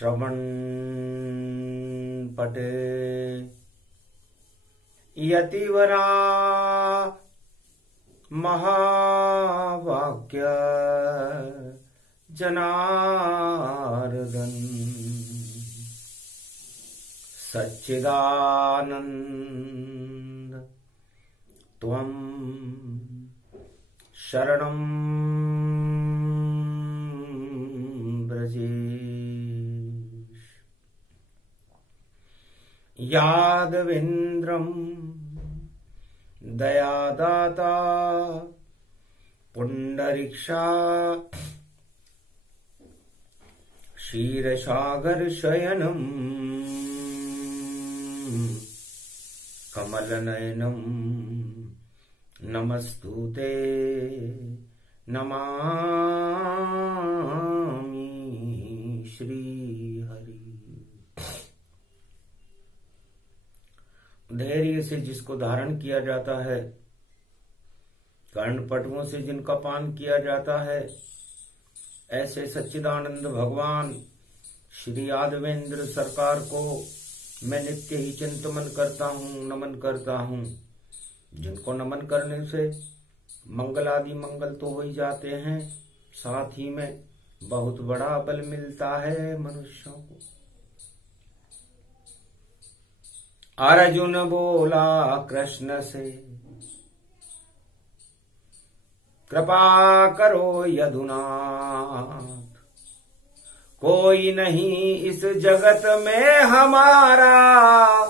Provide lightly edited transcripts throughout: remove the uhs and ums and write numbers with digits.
श्रवण पटे यतिवरा महावाक्य जनार्दन सच्चिदानंद त्वं शरणं ब्रजेश। यादवेन्द्रं दयादाता पुंडरीक्षा क्षीरसागर शयनम् कमलनयनं नमस्तुते नमामि श्रीहरि। धैर्य से जिसको धारण किया जाता है, कर्णपटुओं से जिनका पान किया जाता है, ऐसे सच्चिदानंद भगवान श्री यादवेंद्र सरकार को मैं नित्य ही चिंतन करता हूँ, नमन करता हूँ। जिनको नमन करने से मंगल आदि मंगल तो हो ही जाते हैं, साथ ही में बहुत बड़ा बल मिलता है मनुष्यों को। अर्जुन बोला कृष्ण से, कृपा करो यदुनाथ, कोई नहीं इस जगत में हमारा,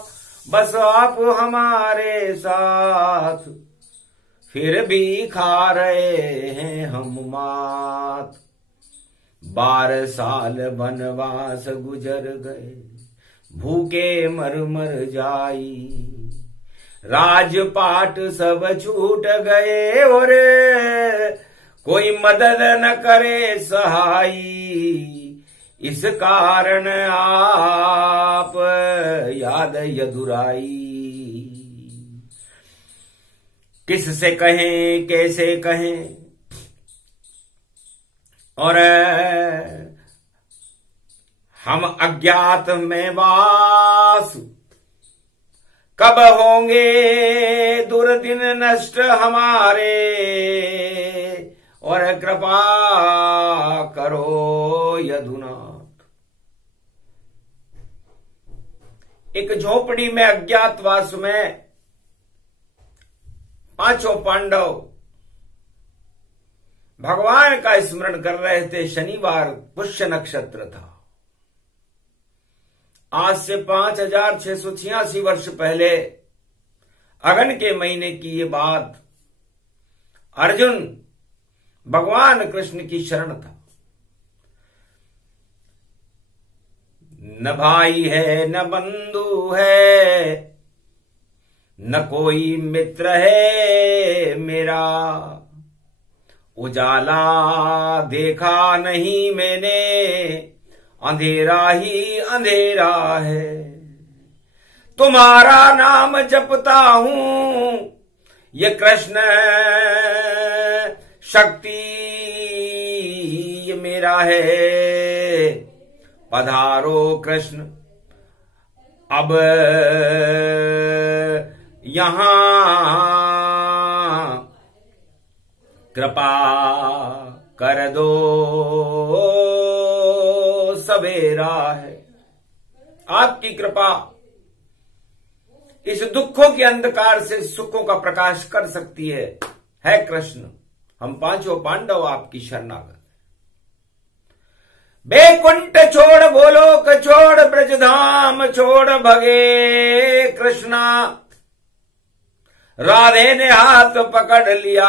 बस आप हमारे साथ। फिर भी खा रहे हैं हम मात, 12 साल वनवास गुजर गए, भूखे मर मर जाई। राजपाट सब छूट गए और कोई मदद न करे सहाई। इस कारण आप याद यदुराई। किससे कहें कैसे कहें, और हम अज्ञात में वास, कब होंगे दुर्दिन नष्ट हमारे, और कृपा करो यदुनाथ। एक झोपड़ी में अज्ञातवास में 5 पांडव भगवान का स्मरण कर रहे थे। शनिवार पुष्य नक्षत्र था। आज से 5686 वर्ष पहले अगन के महीने की ये बात। अर्जुन भगवान कृष्ण की शरण था। न भाई है न बंधु है, न कोई मित्र है मेरा, उजाला देखा नहीं मैंने, अंधेरा ही अंधेरा है। तुम्हारा नाम जपता हूं, ये कृष्ण शक्ति ये मेरा है। पधारो कृष्ण अब यहां, कृपा कर दो सवेरा है। आपकी कृपा इस दुखों के अंधकार से सुखों का प्रकाश कर सकती है कृष्ण। हम 5 पांडव आपकी शरणागत। बैकुंठ छोड़ गोलोक छोड़ ब्रजधाम छोड़ भगे कृष्णा, राधे ने हाथ पकड़ लिया,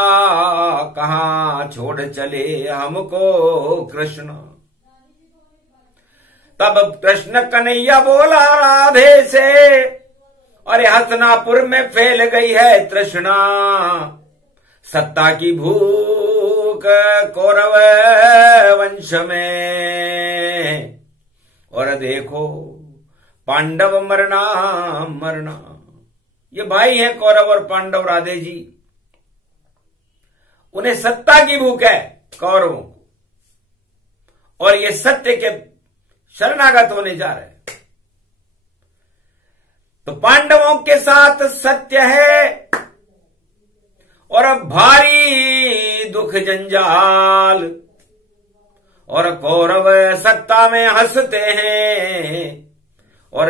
कहां छोड़ चले हमको कृष्ण। तब कृष्ण कन्हैया बोला राधे से, अरे हसनापुर में फैल गई है तृष्णा, सत्ता की भूख कौरव वंश में, और देखो पांडव मरना मरना। ये भाई हैं कौरव और पांडव राधे जी। उन्हें सत्ता की भूख है कौरवों को, और ये सत्य के शरणागत होने जा रहे हैं। तो पांडवों के साथ सत्य है और भारी दुख जंजाल, और कौरव सत्ता में हंसते हैं और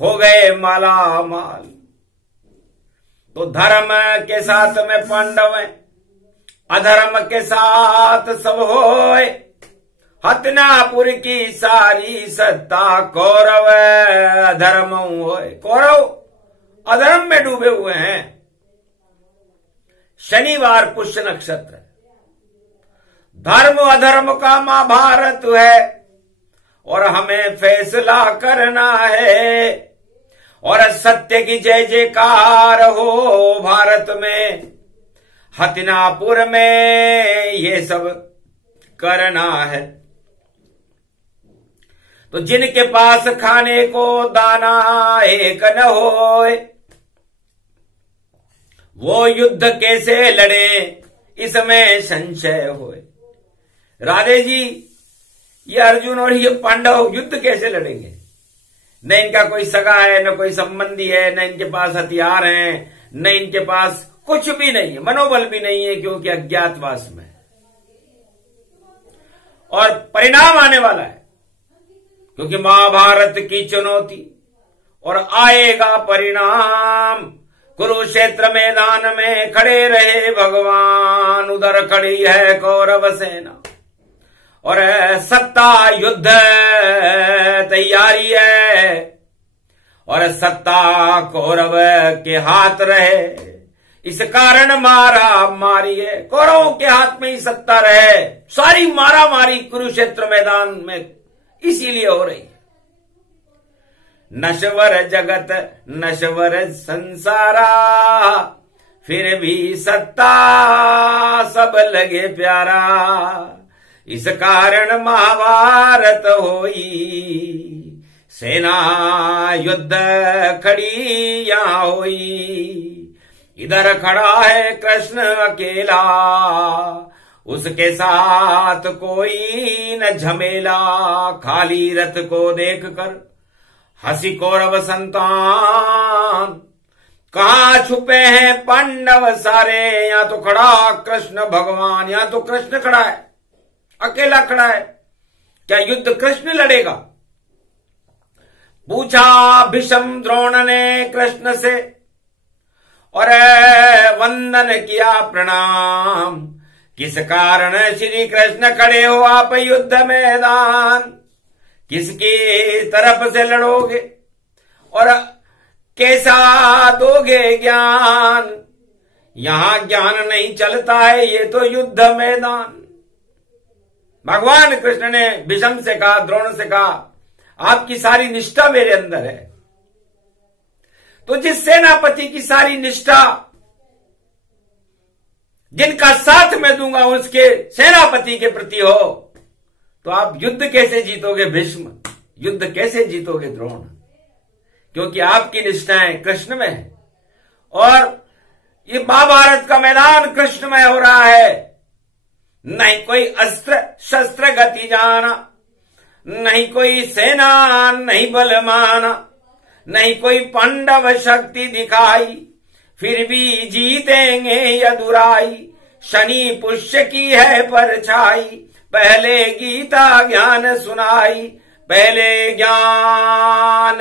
हो गए माला माल। तो धर्म के साथ में पांडव हैं, अधर्म के साथ सब होए। हस्तिनापुर की सारी सत्ता कौरव अधर्म होए। कौरव अधर्म में डूबे हुए हैं। शनिवार पुष्य नक्षत्र, धर्म अधर्म का महाभारत है और हमें फैसला करना है। और सत्य की जय जयकार हो भारत में, हस्तिनापुर में ये सब करना है। तो जिनके पास खाने को दाना एक न होए, वो युद्ध कैसे लड़े इसमें संशय होए। राधे जी, ये अर्जुन और ये पांडव युद्ध कैसे लड़ेंगे? न इनका कोई सगा है, न कोई संबंधी है, न इनके पास हथियार हैं, न इनके पास कुछ भी नहीं है, मनोबल भी नहीं है, क्योंकि अज्ञातवास में। और परिणाम आने वाला है, क्योंकि महाभारत की चुनौती और आएगा परिणाम। कुरुक्षेत्र मैदान में खड़े रहे भगवान, उधर खड़ी है कौरव सेना और सत्ता युद्ध तैयारी है और सत्ता कौरव के हाथ रहे। इस कारण मारा मारी है, कौरवों के हाथ में ही सत्ता रहे। सारी मारा मारी कुरुक्षेत्र मैदान में इसीलिए हो रही है। नश्वर जगत नश्वर संसारा, फिर भी सत्ता सब लगे प्यारा। इस कारण महाभारत होई, सेना युद्ध खड़ी यहां होई। इधर खड़ा है कृष्ण अकेला, उसके साथ कोई न झमेला। खाली रथ को देखकर हंसी कौरव संतान, कहां छुपे हैं पांडव सारे। यहां तो खड़ा कृष्ण भगवान, यहां तो कृष्ण खड़ा है, अकेला खड़ा है। क्या युद्ध कृष्ण लड़ेगा? पूछा भीष्म द्रोण ने कृष्ण से और वंदन किया प्रणाम। किस कारण श्री कृष्ण खड़े हो आप युद्ध मैदान? किसकी तरफ से लड़ोगे और कैसा दोगे ज्ञान? यहां ज्ञान नहीं चलता है, ये तो युद्ध मैदान। भगवान कृष्ण ने भीष्म से कहा, द्रोण से कहा, आपकी सारी निष्ठा मेरे अंदर है। तो जिस सेनापति की सारी निष्ठा, जिनका साथ मैं दूंगा उसके सेनापति के प्रति हो, तो आप युद्ध कैसे जीतोगे भीष्म? युद्ध कैसे जीतोगे द्रोण? क्योंकि आपकी निष्ठाएं कृष्ण में है और ये महाभारत का मैदान कृष्ण में हो रहा है। नहीं कोई अस्त्र शस्त्र गति जाना, नहीं कोई सेना नहीं बल माना, नहीं कोई पांडव शक्ति दिखाई, फिर भी जीतेंगे यदुराई। शनि पुष्य की है परछाई, पहले गीता ज्ञान सुनाई। पहले ज्ञान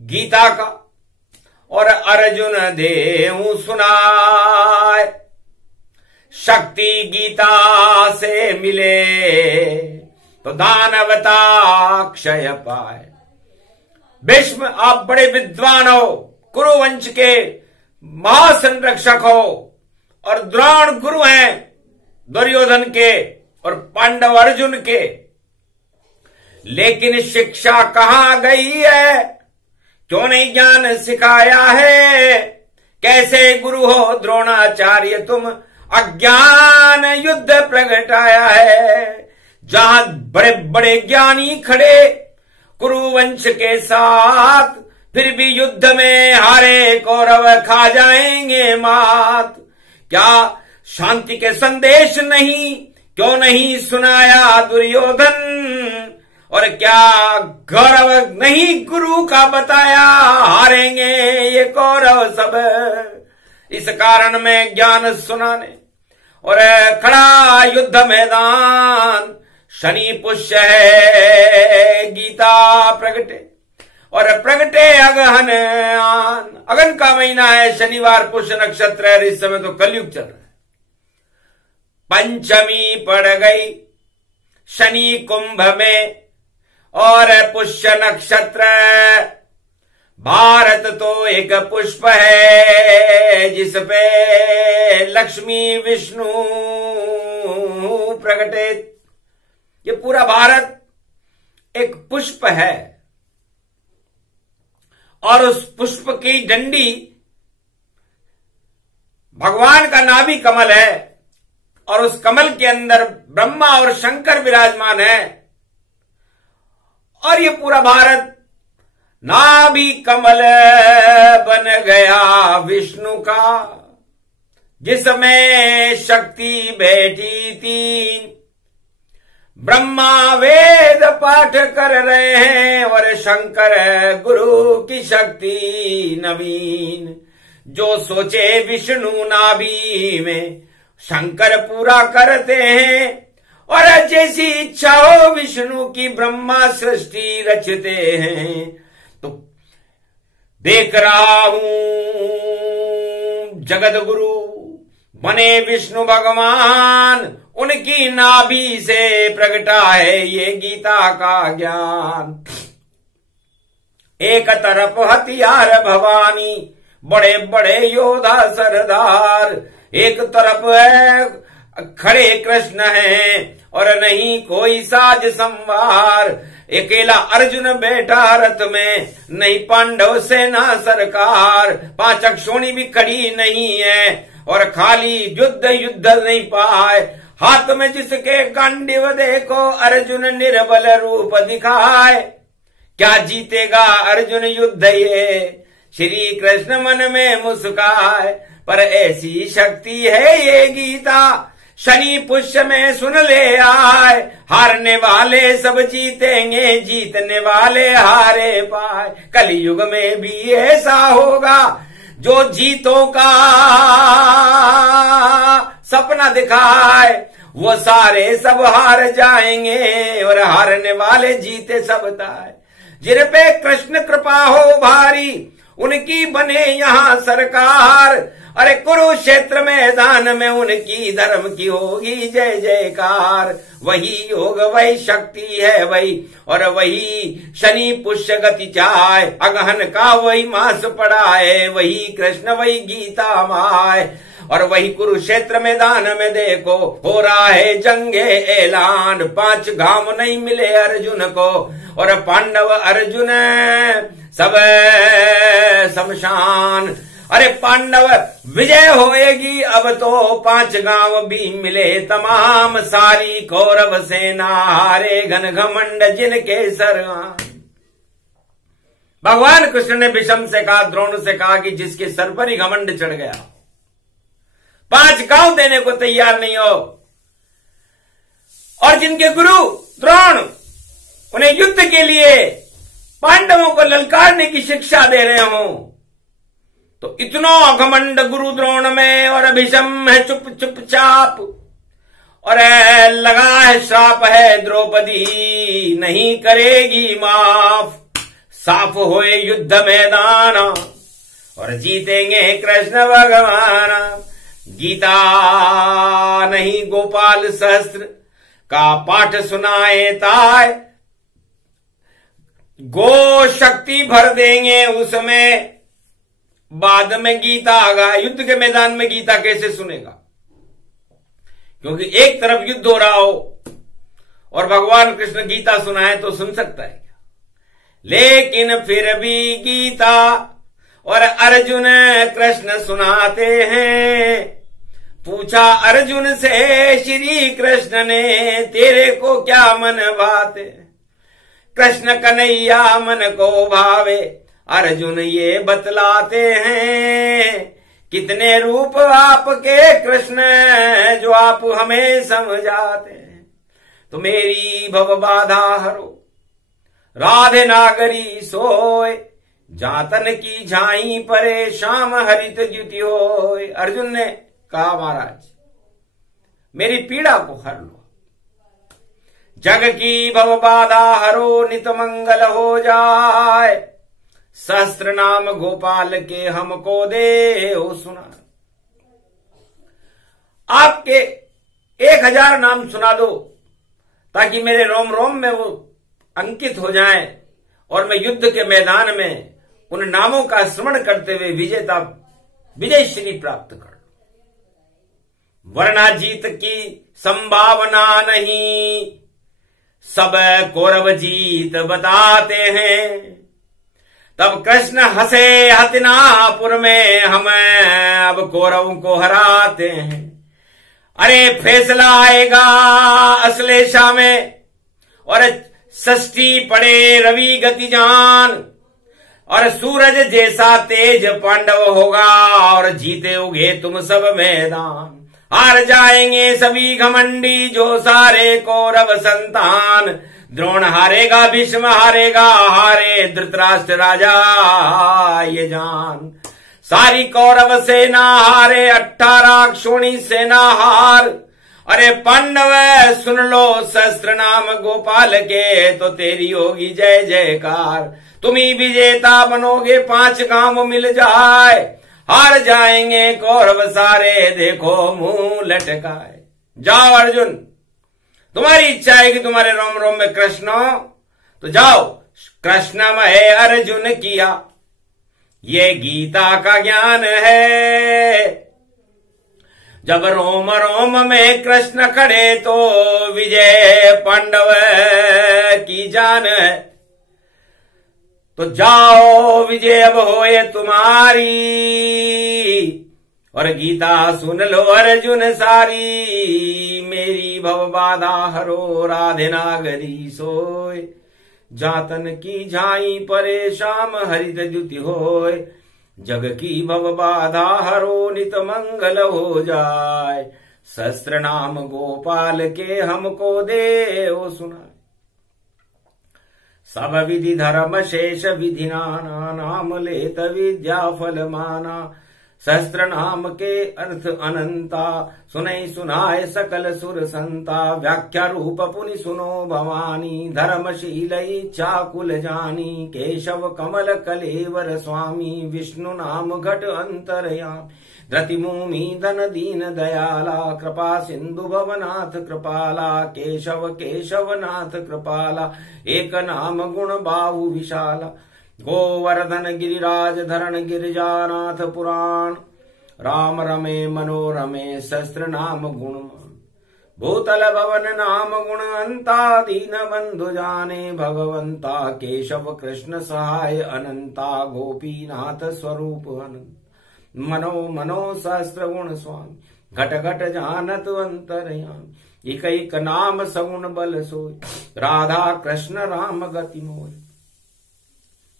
गीता का और अर्जुन देहु सुनाए। शक्ति गीता से मिले तो दानवता क्षय पाए। भीष्म आप बड़े विद्वान हो, कुरुवंश के महासंरक्षक हो और द्रोण गुरु हैं दुर्योधन के और पांडव अर्जुन के। लेकिन शिक्षा कहां गई है? क्यों नहीं ज्ञान सिखाया है? कैसे गुरु हो द्रोणाचार्य तुम, अज्ञान युद्ध प्रगटाया है। जहां बड़े बड़े ज्ञानी खड़े कुरुवंश के साथ, फिर भी युद्ध में हारे कौरव खा जाएंगे मात। क्या शांति के संदेश नहीं? क्यों नहीं सुनाया दुर्योधन, और क्या गौरव नहीं गुरु का बताया, हारेंगे ये कौरव सब, इस कारण में ज्ञान सुनाने। और खड़ा युद्ध मैदान, शनि पुष्य है गीता प्रगटे, और प्रगटे अगहन आन, अगन का महीना है, शनिवार पुष्य नक्षत्र है, इस समय तो कलयुग चल रहा है। पंचमी पड़ गई शनि कुंभ में, और पुष्य नक्षत्र, भारत तो एक पुष्प है जिस पे लक्ष्मी विष्णु प्रगटे। ये पूरा भारत एक पुष्प है, और उस पुष्प की डंडी भगवान का नाभि कमल है, और उस कमल के अंदर ब्रह्मा और शंकर विराजमान है। और ये पूरा भारत नाभि कमल बन गया विष्णु का, जिसमें शक्ति बैठी तीन। ब्रह्मा वेद पाठ कर रहे हैं, और शंकर गुरु की शक्ति नवीन। जो सोचे विष्णु नाभि में, शंकर पूरा करते हैं, और जैसी इच्छा हो विष्णु की ब्रह्मा सृष्टि रचते हैं। तो देख रहा हूं जगत गुरु बने विष्णु भगवान, उनकी नाभि से प्रगटा है ये गीता का ज्ञान। एक तरफ हथियार भवानी, बड़े बड़े योद्धा सरदार, एक तरफ है खड़े कृष्ण हैं, और नहीं कोई साज संवार। अकेला अर्जुन बैठा रथ में, नहीं पांडव सेना सरकार। 5 अक्षोणी भी खड़ी नहीं है, और खाली युद्ध नहीं पाए। हाथ में जिसके गांडीव देखो, अर्जुन निर्बल रूप दिखाए। क्या जीतेगा अर्जुन युद्ध ये, श्री कृष्ण मन में मुस्काए। पर ऐसी शक्ति है ये गीता, शनि पुष्य में सुन ले आए। हारने वाले सब जीतेंगे, जीतने वाले हारे पाए। कलयुग में भी ऐसा होगा, जो जीतों का सपना दिखाए, वो सारे सब हार जाएंगे, और हारने वाले जीते सब ताए। जिन पे कृष्ण कृपा हो भारी, उनकी बने यहाँ सरकार। अरे कुरुक्षेत्र मैदान में उनकी धर्म की होगी जय जयकार। वही योग वही शक्ति है वही, और वही शनि पुष्य गति चाय। अगहन का वही मास पड़ा है, वही कृष्ण वही गीता माय। और वही कुरुक्षेत्र मैदान में देखो, हो रहा है जंगे ऐलान। 5 घाव नहीं मिले अर्जुन को, और पांडव अर्जुन सब शमशान। अरे पांडव विजय होएगी अब तो, 5 गांव भी मिले तमाम। सारी कौरव सेना हारे घन घमंड जिनके सर। भगवान कृष्ण ने भीष्म से कहा, द्रोण से कहा कि जिसके सर पर ही घमंड चढ़ गया, 5 गांव देने को तैयार नहीं हो, और जिनके गुरु द्रोण उन्हें युद्ध के लिए पांडवों को ललकारने की शिक्षा दे रहे हो, तो इतना घमंड गुरु द्रोण में। और भीष्म है चुपचाप, और लगा है श्राप है द्रौपदी नहीं करेगी माफ। साफ होए युद्ध मैदान, और जीतेंगे कृष्ण भगवान। गीता नहीं गोपाल सहस्त्र का पाठ सुनाए ताय। गो शक्ति भर देंगे उसमें, बाद में गीता आगा। युद्ध के मैदान में गीता कैसे सुनेगा, क्योंकि एक तरफ युद्ध हो रहा हो और भगवान कृष्ण गीता सुनाए तो सुन सकता है क्या। लेकिन फिर भी गीता और अर्जुन कृष्ण सुनाते हैं। पूछा अर्जुन से श्री कृष्ण ने, तेरे को क्या मन बात। कृष्ण कन्हैया मन को भावे, अर्जुन ये बतलाते हैं कितने रूप आपके कृष्ण जो आप हमें समझाते हैं। तो मेरी भव बाधा हरो राधे नागरी सोए, जातन की झाई परे श्याम हरित ज्युति होए। अर्जुन ने कहा महाराज मेरी पीड़ा को हर लो, जग की भव बाधा हरो नित मंगल हो जाए, सहस्त्र नाम गोपाल के हमको दे हो सुना। आपके 1000 नाम सुना दो ताकि मेरे रोम रोम में वो अंकित हो जाएं और मैं युद्ध के मैदान में उन नामों का स्मरण करते हुए विजय श्री प्राप्त कर। वरना जीत की संभावना नहीं, सब कौरव जीत बताते हैं। तब कृष्ण हंसे हतिनापुर में, हम अब कौरवों को हराते हैं। अरे फैसला आएगा अश्लेषा में, और षष्ठी पड़े रवि गति जान, और सूरज जैसा तेज पांडव होगा, और जीते होगे तुम सब मैदान। हार जाएंगे सभी घमंडी जो सारे कौरव संतान, द्रोण हारेगा भीष्म हारेगा, हारे धृतराष्ट्र राजा ये जान। सारी कौरव सेना हारे 18 क्षोणी सेना हार। अरे पांडव सुन लो सहस्त्र नाम गोपाल के, तो तेरी होगी जय जयकार। तुम ही विजेता बनोगे 5 गांव मिल जाए, हार जाएंगे कौरव सारे देखो मुंह लटकाए। जाओ अर्जुन, तुम्हारी इच्छा है कि तुम्हारे रोम रोम में कृष्ण हो तो जाओ, कृष्णमय अर्जुन किया ये गीता का ज्ञान है। जब रोम रोम में कृष्ण खड़े तो विजय पांडव की जान है। तो जाओ विजय अब होए तुम्हारी, और गीता सुन लो अर्जुन सारी। मेरी भव बाधा हरो राधे नागरी सोए, जातन की झाई परे श्याम हरित द्युति होए। जग की भव बाधा हरो नित मंगल हो जाए, सहस्त्र नाम गोपाल के हमको दे ओ सुनाए। सब विधि धर्म शेष विधि नाना, नाम लेत विद्या फल माना। सहस्त्र नाम के अर्थ अनंता, सुनई सुनाए सकल सुर संता। व्याख्या रूप पुनि सुनो भवानी, धर्मशील इच्छा कुल जानी। केशव कमल कलेवर स्वामी, विष्णु नाम घट अंतरयामी। धृति भूमि धन दीन दयाला, कृपा सिंधु भवनाथ कृपाला। केशव केशवनाथ कृपाला, एक नाम गुण बाहु विशाला। गोवर्धन गिरिराज धरण गिरिजानाथ पुराण, राम रमे मनोरमे सहस्त्र नाम गुणमान। भूतल भवन नाम गुण अंता, दीन बंधु जाने भगवंता। केशव कृष्ण सहाय अनंता, गोपीनाथ स्वरूप अनंत। मनो मनो सहस्त्र गुण स्वामी, घट घट जानत अंतरयामी। एक एक नाम सगुण बल सोई, राधा कृष्ण राम गति मोय।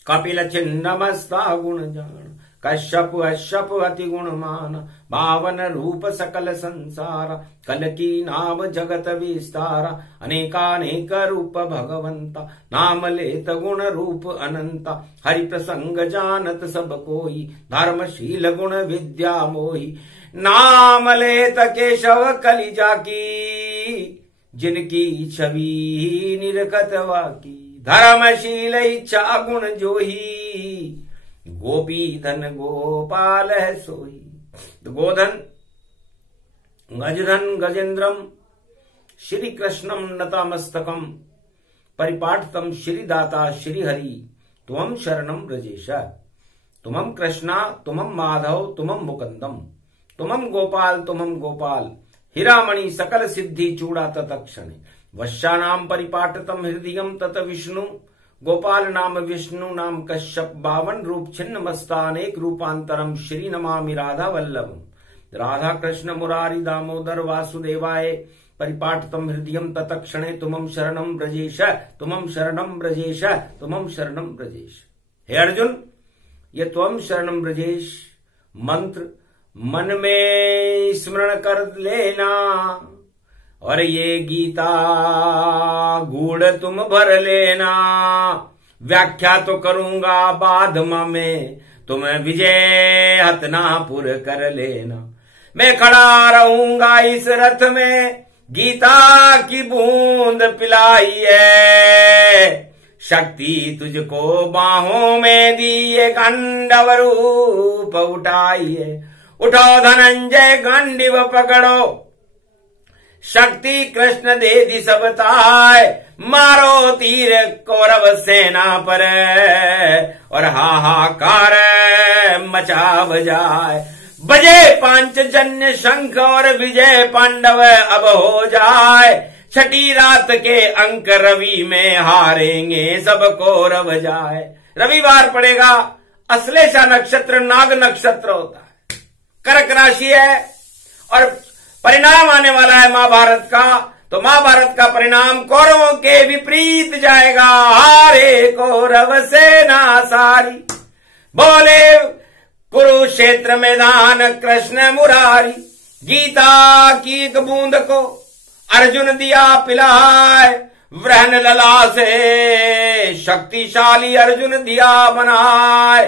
कपिल छिन्न मस्ता गुण जान, कश्यप अश्यप अति गुण मान। बावन रूप सकल संसारा, कल की नाम जगत विस्तारा। अनेकानेक रूप भगवंता, नाम लेत गुण रूप अनंता। हरि प्रसंग जानत सब कोई, धर्मशील गुण विद्या मोही। नाम लेत केशव कलि जाकी, जिनकी छवि निरखत वाकी। धर्मशील इच्छा गुण जोही, गोपी धन गोपाल है सोही। गोधन गजधन गजेन्द्रम, श्री कृष्णम नतामस्तकम। परिपाठतम श्रीदाता श्रीहरि, तुमं शरणम ब्रजेश। तुमं कृष्णा तुमं माधव तुमं मुकुंदम, तुमं गोपाल तुमं गोपाल। हीरामणि सकल सिद्धि चूड़ा तत्क्षण। वश्यानाम परिपाटतम हृदयम तत विष्णु। गोपाल नाम विष्णु नाम कश्यप, 52 रूप छिन्न मस्तानेक रूपांतरम। श्री नमामि राधा वल्लभम। राधा कृष्ण मुरारी दामोदर वासुदेवाय परिपाटतम हृदयम तत्क्षणे। तुमं शरणम ब्रजेश, तुमं शरणम ब्रजेश, तुमं शरणम ब्रजेश। हे अर्जुन, ये त्वम शरणम ब्रजेश मंत्र मन में स्मरण कर लेना, और ये गीता गूढ़ तुम भर लेना। व्याख्या तो करूंगा बाद में, तुम्हें विजय हतनापुर कर लेना। मैं खड़ा रहूंगा इस रथ में, गीता की बूंद पिलाई है। शक्ति तुझको बाहों में दी, एक गंडव रूप उठाई है। उठो धनंजय गांडीव पकड़ो, शक्ति कृष्ण दे दी सब ताय। मारो तीर कौरव सेना पर, और हाहाकार मचा बजाए। बजे पांचजन्य शंख, और विजय पांडव अब हो जाए। छठी रात के अंक रवि में, हारेंगे सब कौरव जाए। रविवार पड़ेगा, अश्लेषा नक्षत्र नाग नक्षत्र होता है, कर्क राशि है, और परिणाम आने वाला है महाभारत का। तो महाभारत का परिणाम कौरवों के विपरीत जाएगा। हारे कौरव सेना सारी, बोले कुरुक्षेत्र मैदान कृष्ण मुरारी। गीता की एक बूंद को अर्जुन दिया पिलाए, वृहन लला से शक्तिशाली अर्जुन दिया बनाए।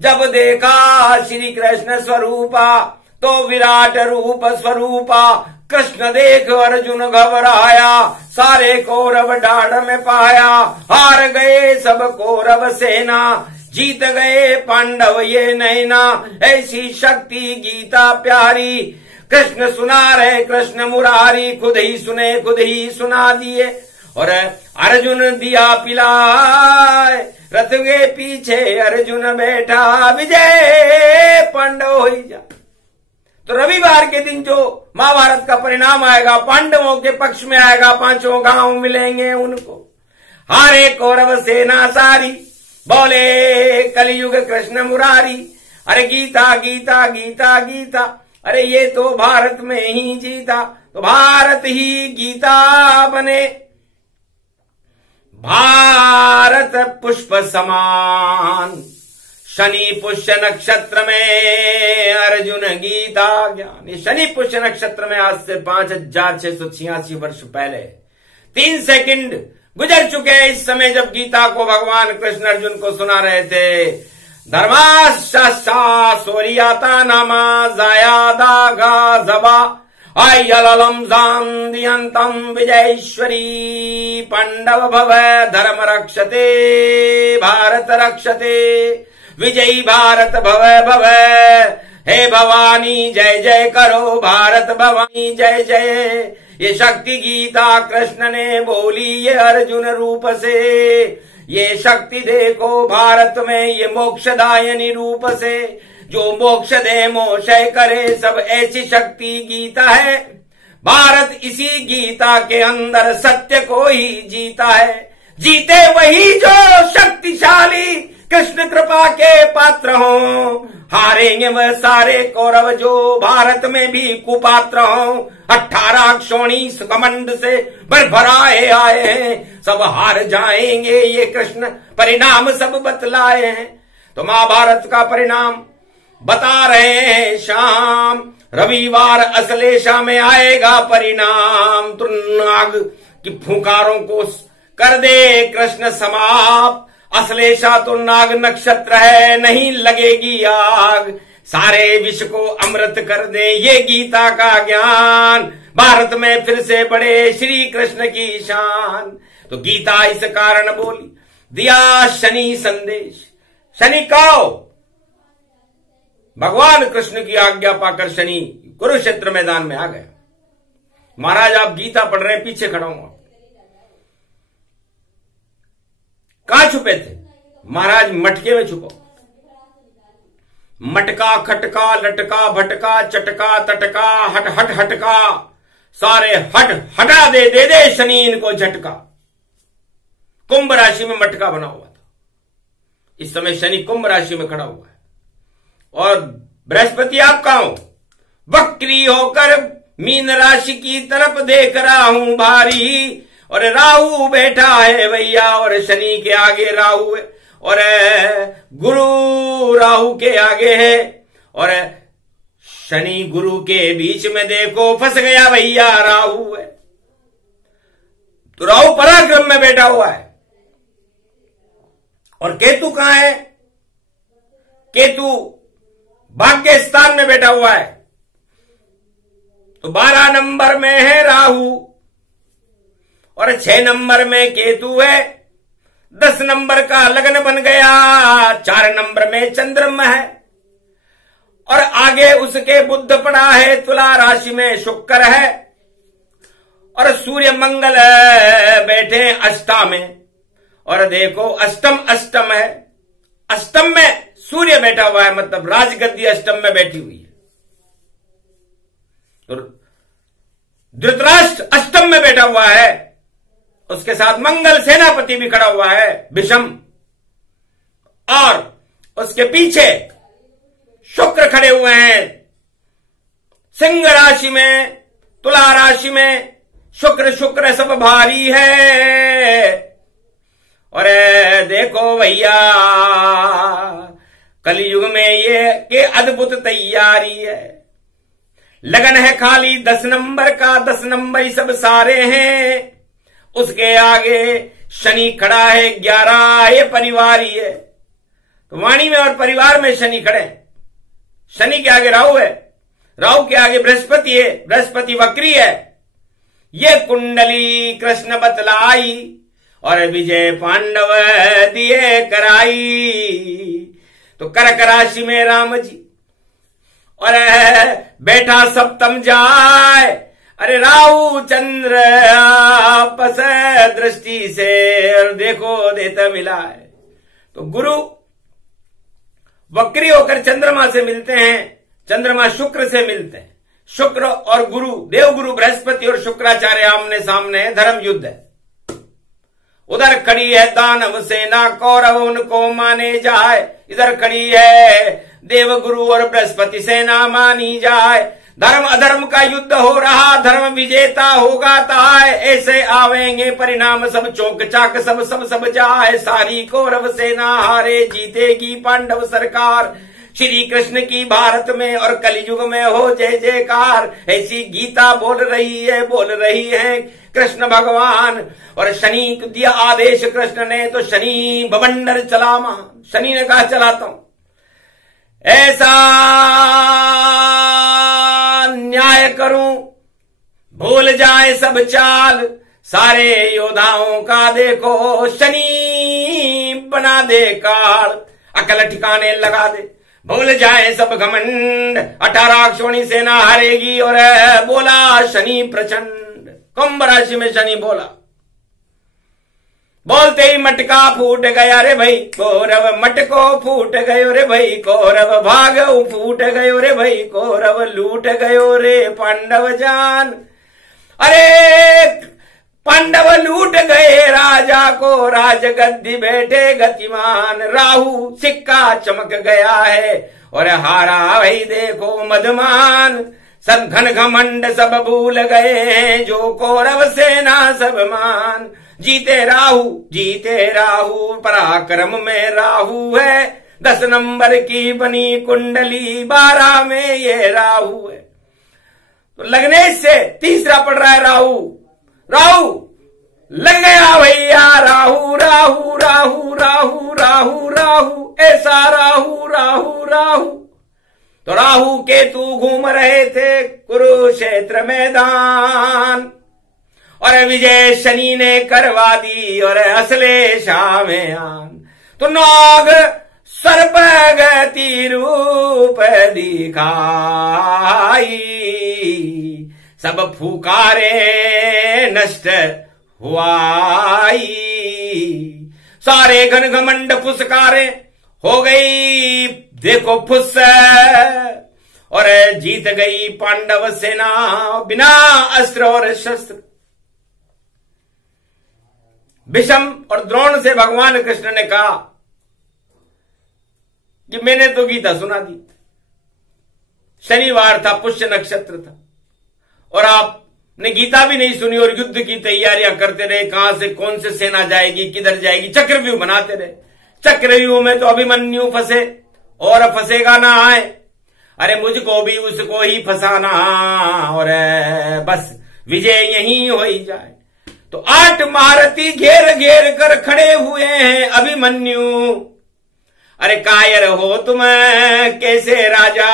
जब देखा श्री कृष्ण स्वरूपा, तो विराट रूप स्वरूपा। कृष्ण देख अर्जुन घबराया, सारे कौरव डाढ़ में पाया। हार गए सब कौरव सेना, जीत गए पांडव ये नैना। ऐसी शक्ति गीता प्यारी, कृष्ण सुना रहे कृष्ण मुरारी। खुद ही सुने खुद ही सुना दिए, और अर्जुन दिया पिलाए। रथ के पीछे अर्जुन बैठा, विजय पांडव हो ही जा। तो रविवार के दिन जो महाभारत का परिणाम आएगा, पांडवों के पक्ष में आएगा। पांचों गांव मिलेंगे उनको। हारे कौरव सेना सारी, बोले कलयुग कृष्ण मुरारी। अरे गीता गीता गीता गीता, अरे ये तो भारत में ही जीता। तो भारत ही गीता बने, भारत पुष्प समान। शनि पुष्य नक्षत्र में अर्जुन गीता ज्ञान। ये शनि पुष्य नक्षत्र में आज से 5686 वर्ष पहले 3 सेकंड गुजर चुके हैं इस समय, जब गीता को भगवान कृष्ण अर्जुन को सुना रहे थे। धर्माशा सोरियाता नामा जायादा गा जबा, आयललम जान्दियंतम विजयेश्वरी। पांडव भव धर्म रक्षते, भारत रक्षते, विजयी भारत भव भव। हे भवानी जय जय करो, भारत भवानी जय जय। ये शक्ति गीता कृष्ण ने बोली ये अर्जुन रूप से। ये शक्ति देखो भारत में, ये मोक्षदायनी रूप से। जो मोक्ष दे मोक्षय करे, सब ऐसी शक्ति गीता है। भारत इसी गीता के अंदर सत्य को ही जीता है। जीते वही जो शक्तिशाली कृष्ण कृपा के पात्र हों। हारेंगे वह सारे कौरव जो भारत में भी कुपात्र हों। 18 क्षोणी घमंड से भरभराए आए हैं, सब हार जाएंगे ये कृष्ण परिणाम सब बतलाए हैं। तो महाभारत का परिणाम बता रहे हैं शाम। रविवार अश्लेषा में आएगा परिणाम। तो नाग की फुंकारों को कर दे कृष्ण समाप्त। अश्लेषा तो नाग नक्षत्र है, नहीं लगेगी आग। सारे विश्व को अमृत कर दे ये गीता का ज्ञान। भारत में फिर से बड़े श्री कृष्ण की शान। तो गीता इस कारण बोली, दिया शनि संदेश। शनि कहो, भगवान कृष्ण की आज्ञा पाकर शनि कुरुक्षेत्र मैदान में आ गया। महाराज आप गीता पढ़ रहे हैं, पीछे खड़ा हूं। कहां छुपे थे महाराज? मटके में छुपो। मटका खटका लटका भटका चटका तटका हट हट हटका, सारे हट हटा दे दे दे शनि इनको झटका। कुंभ राशि में मटका बना हुआ था। इस समय शनि कुंभ राशि में खड़ा हुआ है, और बृहस्पति आप कहां हो? वक्री होकर मीन राशि की तरफ देख रहा हूं भारी। और राहु बैठा है भैया, और शनि के आगे राहु है, और गुरु राहु के आगे है, और शनि गुरु के बीच में देखो फंस गया भैया राहु है। तो राहु पराक्रम में बैठा हुआ है और केतु कहां है? केतु भाग्य स्थान में बैठा हुआ है। तो 12 नंबर में है राहु और 6 नंबर में केतु है। 10 नंबर का लग्न बन गया। 4 नंबर में चंद्रमा है और आगे उसके बुध पड़ा है। तुला राशि में शुक्र है और सूर्य मंगल बैठे अष्टम में। और देखो अष्टम है। अष्टम में सूर्य बैठा हुआ है, मतलब राजगद्दी अष्टम में बैठी हुई है। तो धृतराष्ट्र अष्टम में बैठा हुआ है, उसके साथ मंगल सेनापति भी खड़ा हुआ है विषम, और उसके पीछे शुक्र खड़े हुए हैं सिंह राशि में, तुला राशि में। शुक्र सब भारी है। और देखो भैया कलयुग में ये के अद्भुत तैयारी है। लगन है खाली 10 नंबर का, 10 नंबर ही सब सारे हैं। उसके आगे शनि खड़ा है 11, ये परिवार ही है। तो वाणी में और परिवार में शनि खड़े। शनि के आगे राहु है, राहु के आगे बृहस्पति है, बृहस्पति वक्री है। ये कुंडली कृष्ण बतलाई और विजय पांडव दिए कराई। तो कर्क राशि में राम जी और बैठा सप्तम जाए। अरे राहु चंद्र आपस दृष्टि से और देखो देता मिला है। तो गुरु वक्री होकर चंद्रमा से मिलते हैं, चंद्रमा शुक्र से मिलते हैं। शुक्र और गुरु, देवगुरु बृहस्पति और शुक्राचार्य आमने सामने है, धर्म युद्ध है। उधर खड़ी है दानव सेना, कौरव उनको माने जाए। इधर खड़ी है देवगुरु और बृहस्पति सेना मानी जाए। धर्म अधर्म का युद्ध हो रहा, धर्म विजेता होगा ताय। ऐसे आवेंगे परिणाम सब चौक चाक सब जाए। सारी कौरव सेना हारे, जीतेगी पांडव सरकार। श्री कृष्ण की भारत में और कलयुग में हो जय जयकार। ऐसी गीता बोल रही है कृष्ण भगवान। और शनि को दिया आदेश कृष्ण ने, तो शनि बवंडर चला मां। शनि ने कहा चलाता हूं। ऐसा न्याय करूं भूल जाए सब चाल। सारे योद्धाओं का देखो शनि बना दे काल। अकल ठिकाने लगा दे, भूल जाए सब घमंड। 18 अक्षोणी सेना हारेगी। और बोला शनि प्रचंड। कुंभ राशि में शनि बोला, बोलते ही मटका फूट गया रे भाई कौरव। मटको फूट गयो रे भाई कौरव। भाग फूट गयो रे भाई कौरव। लूट गयो रे पांडव जान। अरे पांडव लूट गए राजा को, राजगद्दी बैठे गतिमान। राहु सिक्का चमक गया है और हारा भाई देखो मदमान। सब घन घमंड सब भूल गए हैं, जो कौरव सेना सब मान। जीते राहु पराक्रम में राहु है। 10 नंबर की बनी कुंडली, 12 में ये राहु है। तो लगने से तीसरा पड़ रहा है राहु लग गया भैया। राहु राहु राहु राहु राहु राहु ऐसा राहु। तो राहु केतु घूम रहे थे कुरुक्षेत्र मैदान और विजय शनि ने करवा दी और असले शाह में आन। तो नाग सर्प गति रूप दिखाई, सब फुकारे नष्ट हुआई। सारे घन घमंड फुसकारे हो गई देखो फुस और जीत गई पांडव सेना बिना अस्त्र और शस्त्र। भीष्म और द्रोण से भगवान कृष्ण ने कहा कि मैंने तो गीता सुना दी, शनिवार था, पुष्य नक्षत्र था, और आपने गीता भी नहीं सुनी और युद्ध की तैयारियां करते रहे। कहां से कौन से सेना जाएगी, किधर जाएगी, चक्रव्यूह बनाते रहे। चक्रव्यूह में तो अभिमन्यु फंसे और फंसेगा ना आए। अरे मुझको भी उसको ही फंसाना और बस विजय यही हो ही जाए। तो 8 महारथी घेर घेर कर खड़े हुए हैं अभिमन्यु। अरे कायर हो तुम कैसे राजा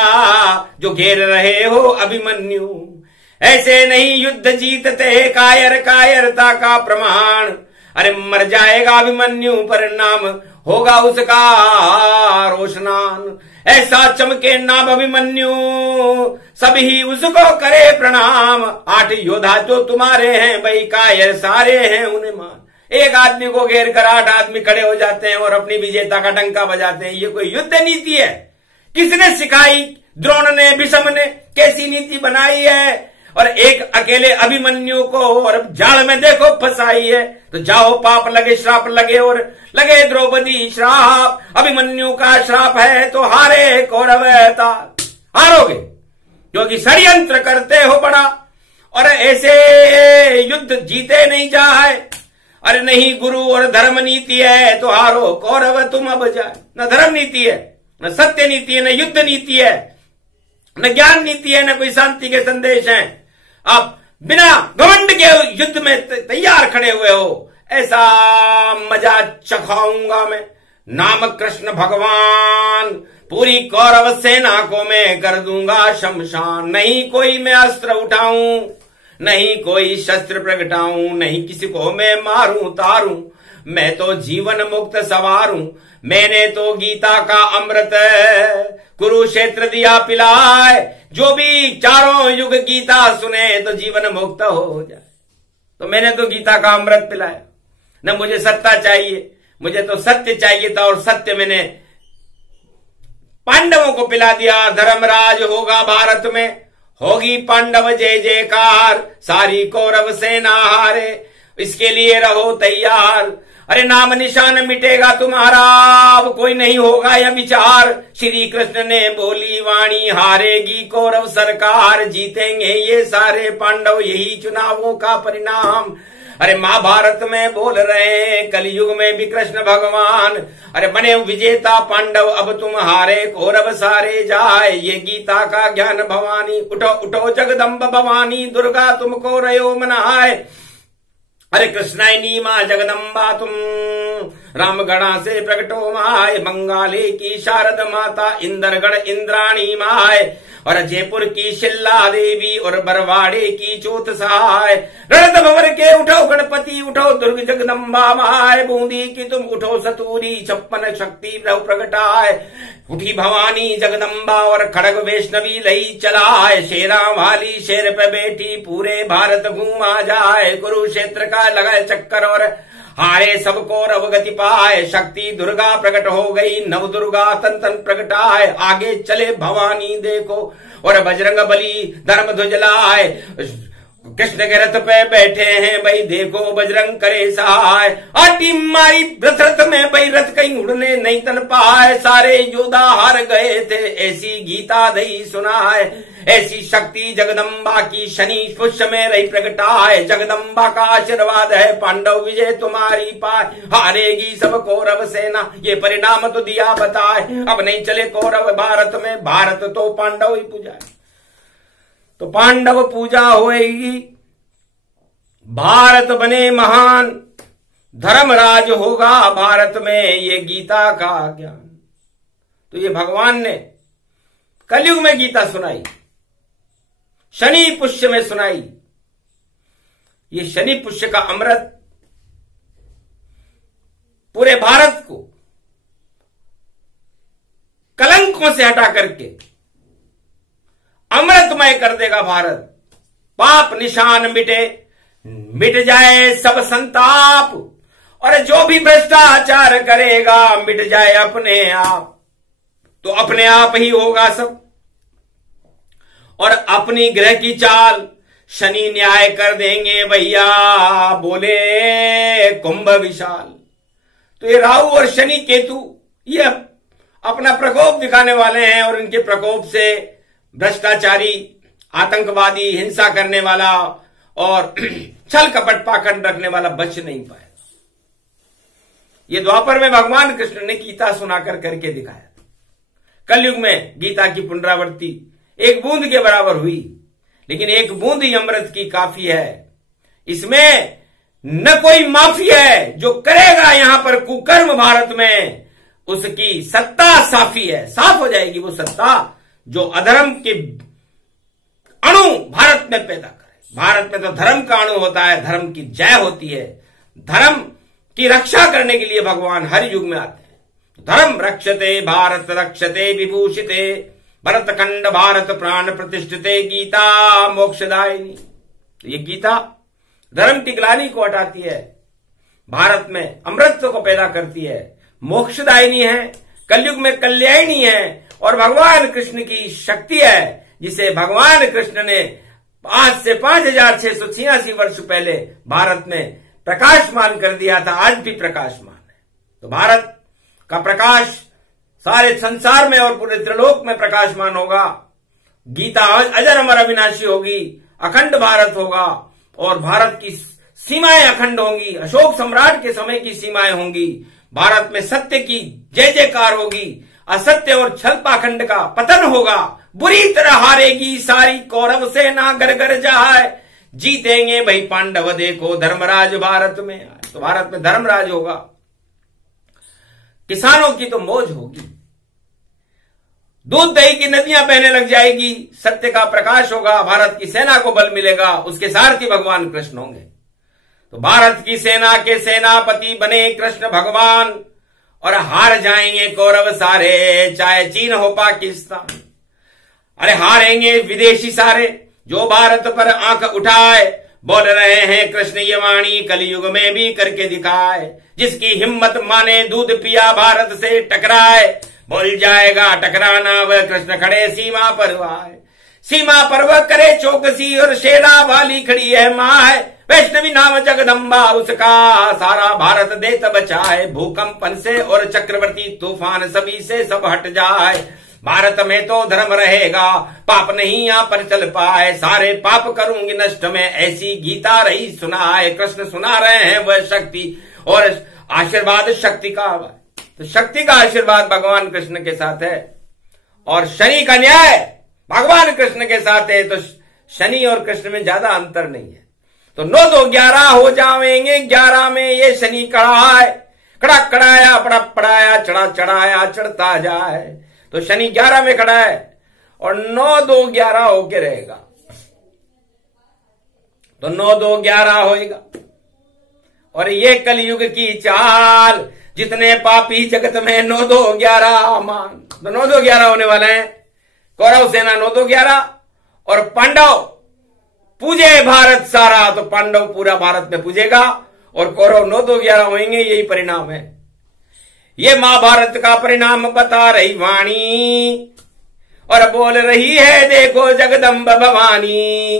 जो घेर रहे हो अभिमन्यु, ऐसे नहीं युद्ध जीतते कायर कायरता का प्रमाण। अरे मर जाएगा अभिमन्यु परिणाम होगा उसका रोशनान, ऐसा चमके नाम अभिमन्यु सभी उसको करे प्रणाम। 8 योद्धा जो तुम्हारे हैं भाई कायर सारे हैं उन्हें मान। एक आदमी को घेर कर 8 आदमी खड़े हो जाते हैं और अपनी विजेता का डंका बजाते हैं। ये कोई युद्ध नीति है? किसने सिखाई? द्रोण ने, भीष्म ने कैसी नीति बनाई है? और एक अकेले अभिमन्यु को और जाल में देखो फंसाई है। तो जाओ पाप लगे श्राप लगे और लगे द्रौपदी श्राप। अभिमन्यु का श्राप है तो हारे कौरव हारोगे क्योंकि षड्यंत्र करते हो बड़ा और ऐसे युद्ध जीते नहीं जाए। अरे नहीं गुरु और धर्म नीति है तो हारो कौरव तुम अब जाए। न धर्म नीति है, न सत्य नीति है, न युद्ध नीति है, न ज्ञान नीति है, न कोई शांति के संदेश हैं। आप बिना घमंड के युद्ध में तैयार खड़े हुए हो। ऐसा मजा चखाऊंगा मैं नाम कृष्ण भगवान, पूरी कौरव सेना को मैं कर दूंगा शमशान। नहीं कोई मैं अस्त्र उठाऊं, नहीं कोई शस्त्र प्रगटाऊं, नहीं किसी को मैं मारूं तारूं, मैं तो जीवन मुक्त सवारूं। मैंने तो गीता का अमृत कुरुक्षेत्र दिया पिलाए, जो भी चारों युग गीता सुने तो जीवन मुक्त हो जाए। तो मैंने तो गीता का अमृत पिलाया। न मुझे सत्ता चाहिए, मुझे तो सत्य चाहिए था और सत्य मैंने पांडवों को पिला दिया। धर्मराज होगा भारत में, होगी पांडव जय जयकार, सारी कौरव सेना हारे, इसके लिए रहो तैयार। अरे नाम निशान मिटेगा तुम्हारा, अब कोई नहीं होगा यह विचार। श्री कृष्ण ने बोली वाणी, हारेगी कौरव सरकार, जीतेंगे ये सारे पांडव, यही चुनावों का परिणाम। अरे महाभारत में बोल रहे हैं, कलयुग में भी कृष्ण भगवान। अरे बने विजेता पांडव, अब तुम हारे कौरव सारे जाए, ये गीता का ज्ञान भवानी। उठो उठो जगदम्ब भवानी, दुर्गा तुमको रयो मनाए। अरे कृष्णायनी माँ जगदम्बा तुम, रामगढ़ा से प्रकटो माय, बंगाली की शारद माता, इंद्रगढ़ इंद्राणी माय, और जयपुर की शिल्ला देवी, और बरवाड़े की चौथ सहाय। रणत भंवर के उठो गणपति, उठो दुर्ग जगदम्बा माय, बूंदी की तुम उठो सतूरी, 56 शक्ति प्रभु प्रगटाए। उठी भवानी जगदम्बा और खड़ग वैष्णवी लई चलाए, शेरा वाली शेर पे बैठी पूरे भारत घूमा जाए। कुरुक्षेत्र का लगाए चक्कर और हारे सबको रवगति पाए, शक्ति दुर्गा प्रकट हो गई, नव दुर्गा तन तन प्रकटाए। आगे चले भवानी देखो और बजरंग बली धर्म ध्वज लाए, कृष्ण के रथ पे बैठे हैं भाई देखो बजरंग करे सहाय। आटी मारी रथ में भाई रथ कहीं उड़ने नहीं तन पाए, सारे योद्धा हार गए थे, ऐसी गीता दई सुनाए। ऐसी शक्ति जगदम्बा की शनि पुष्य में रही प्रगटाए, जगदम्बा का आशीर्वाद है पांडव विजय तुम्हारी पाए। हारेगी सब कौरव सेना, ये परिणाम तो दिया बताए, अब नहीं चले कौरव भारत में, भारत तो पांडव ही पूजाए। तो पांडव पूजा होएगी, भारत बने महान, धर्मराज होगा भारत में, ये गीता का ज्ञान। तो ये भगवान ने कलयुग में गीता सुनाई, शनि पुष्य में सुनाई। ये शनि पुष्य का अमृत पूरे भारत को कलंकों से हटा करके अमृतमय कर देगा भारत। पाप निशान मिटे, मिट जाए सब संताप, और जो भी भ्रष्टाचार करेगा मिट जाए अपने आप। तो अपने आप ही होगा सब, और अपनी ग्रह की चाल शनि न्याय कर देंगे भैया, बोले कुंभ विशाल। तो ये राहु और शनि केतु ये अपना प्रकोप दिखाने वाले हैं, और इनके प्रकोप से भ्रष्टाचारी, आतंकवादी, हिंसा करने वाला और छल कपट पाखंड रखने वाला बच नहीं पाएगा। ये द्वापर में भगवान कृष्ण ने गीता सुनाकर करके दिखाया। कलयुग में गीता की पुनरावृत्ति एक बूंद के बराबर हुई, लेकिन एक बूंद ही अमृत की काफी है। इसमें न कोई माफी है। जो करेगा यहां पर कुकर्म भारत में, उसकी सत्ता साफी है, साफ हो जाएगी वो सत्ता जो अधर्म के अणु भारत में पैदा करे। भारत में तो धर्म का अणु होता है, धर्म की जय होती है। धर्म की रक्षा करने के लिए भगवान हर युग में आते हैं। धर्म रक्षते भारत रक्षते विभूषिते भरत खंड भारत प्राण प्रतिष्ठिते गीता मोक्षदायिनी। तो ये गीता धर्म की ग्लानि को हटाती है, भारत में अमृत को पैदा करती है, मोक्षदायिनी है, कलयुग में कल्याणी है और भगवान कृष्ण की शक्ति है, जिसे भगवान कृष्ण ने आज से 5686 वर्ष पहले भारत में प्रकाशमान कर दिया था। आज भी प्रकाशमान है। तो भारत का प्रकाश सारे संसार में और पूरे त्रिलोक में प्रकाशमान होगा। गीता अजर अमर अविनाशी होगी, अखंड भारत होगा और भारत की सीमाएं अखंड होंगी। अशोक सम्राट के समय की सीमाएं होंगी। भारत में सत्य की जय जयकार होगी, असत्य और छल पाखंड का पतन होगा। बुरी तरह हारेगी सारी कौरव सेना, घर घर जाए जीतेंगे भाई पांडव, देखो धर्मराज भारत में आए। तो भारत में धर्मराज होगा, किसानों की तो मौज होगी, दूध दही की नदियां बहने लग जाएगी, सत्य का प्रकाश होगा, भारत की सेना को बल मिलेगा, उसके सारथी भगवान कृष्ण होंगे। तो भारत की सेना के सेनापति बने कृष्ण भगवान और हार जाएंगे कौरव सारे, चाहे चीन हो पाकिस्तान। अरे हारेंगे विदेशी सारे जो भारत पर आंख उठाए। बोल रहे हैं कृष्ण ये वाणी कलयुग में भी करके दिखाए। जिसकी हिम्मत माने दूध पिया भारत से टकराए, बोल जाएगा टकराना वह कृष्ण खड़े सीमा पर आए। सीमा पर वह करे चौकसी और शेरा वाली खड़ी है मां है। वैष्णवी नाम जगदम्बा उसका सारा भारत देत बचाए। भूकंपन से और चक्रवर्ती तूफान सभी से सब हट जाए। भारत में तो धर्म रहेगा, पाप नहीं यहाँ पर चल पाए। सारे पाप करूंगी नष्ट में, ऐसी गीता रही सुनाए। कृष्ण सुना रहे हैं वह शक्ति और आशीर्वाद शक्ति का। तो शक्ति का आशीर्वाद भगवान कृष्ण के साथ है और शनि का न्याय भगवान कृष्ण के साथ है। तो शनि और कृष्ण में ज्यादा अंतर नहीं है। तो 9 2 11 हो जाएंगे। 11 में ये शनि कड़ा है, कड़ा कड़ाया पड़ा पड़ाया, चढ़ा चढ़ाया चढ़ता जाए। तो शनि 11 में खड़ा है और 9 2 11 होके रहेगा। तो 9 2 11 होएगा और ये कलयुग की चाल। जितने पापी जगत में 9 2 11 मान। तो 9 2 11 होने वाले हैं। कौरव सेना 9 2 11 और पांडव पूजे भारत सारा। तो पांडव पूरा भारत में पूजेगा और कौरव 9 2 11 होंगे। यही परिणाम है। ये महाभारत का परिणाम बता रही वाणी और बोल रही है देखो जगदम्ब भवानी।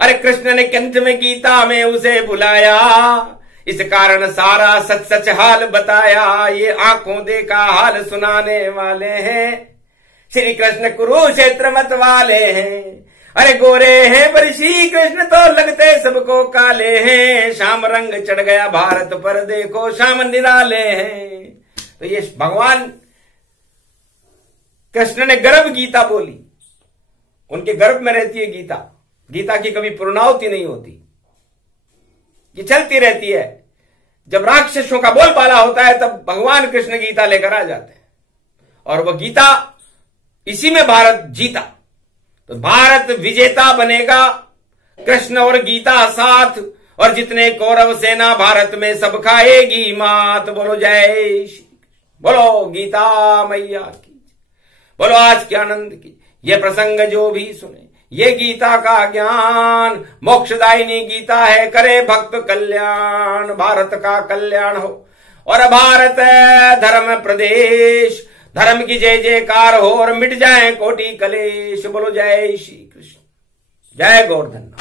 अरे कृष्ण ने कंठ में गीता में उसे बुलाया, इस कारण सारा सच सच हाल बताया। ये आंखों देखा हाल सुनाने वाले हैं। श्री कृष्ण कुरुक्षेत्र मत वाले हैं। अरे गोरे हैं पर श्री कृष्ण तो लगते सबको काले हैं। शाम रंग चढ़ गया भारत पर, देखो शाम निराले हैं। तो ये भगवान कृष्ण ने गर्भ गीता बोली, उनके गर्भ में रहती है गीता। गीता की कभी पूर्णाहुति नहीं होती, ये चलती रहती है। जब राक्षसों का बोलबाला होता है तब भगवान कृष्ण गीता लेकर आ जाते हैं और वह गीता, इसी में भारत जीता। तो भारत विजेता बनेगा, कृष्ण और गीता साथ। और जितने कौरव सेना भारत में सब खाएगी मात। बोलो जय श्री, बोलो गीता मैया की, बोलो आज के आनंद की। ये प्रसंग जो भी सुने, ये गीता का ज्ञान मोक्षदायिनी गीता है। करे भक्त कल्याण, भारत का कल्याण हो और भारत धर्म प्रदेश, धर्म की जय जयकार हो और मिट जाए कोटि कलेश। बोलो जय श्री कृष्ण, जय गोवर्धन।